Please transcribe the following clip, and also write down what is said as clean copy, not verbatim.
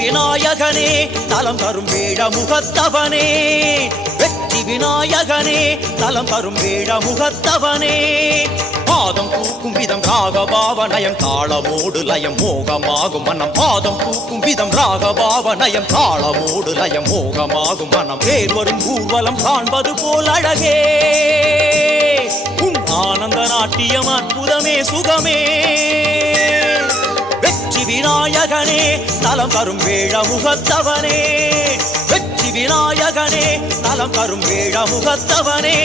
விநாயகனே நலம் தரும் வேட முகத்தவனே வெற்றி விநாயகனே நலம் தரும் வேட முகத்தவனே பாதம் பூக்கும் விதம் ராகபாவனயம் தாளமோடு லயம் மோகமாகும் மனம் பாதம் பூக்கும் விதம் ராகபாவனயம் தாளமோடு லயம் மோகமாகும் மனம் பேர் வரும் ஊர்வலம் காண்பது போல் அழகே உன் ஆனந்த நாட்டியம் அற்புதமே சுகமே வெற்றி விநாயகனே நலம் தரும் வேட முகத்தவனே வெற்றி விநாயகனே நலம் தரும் வேட முகத்தவனே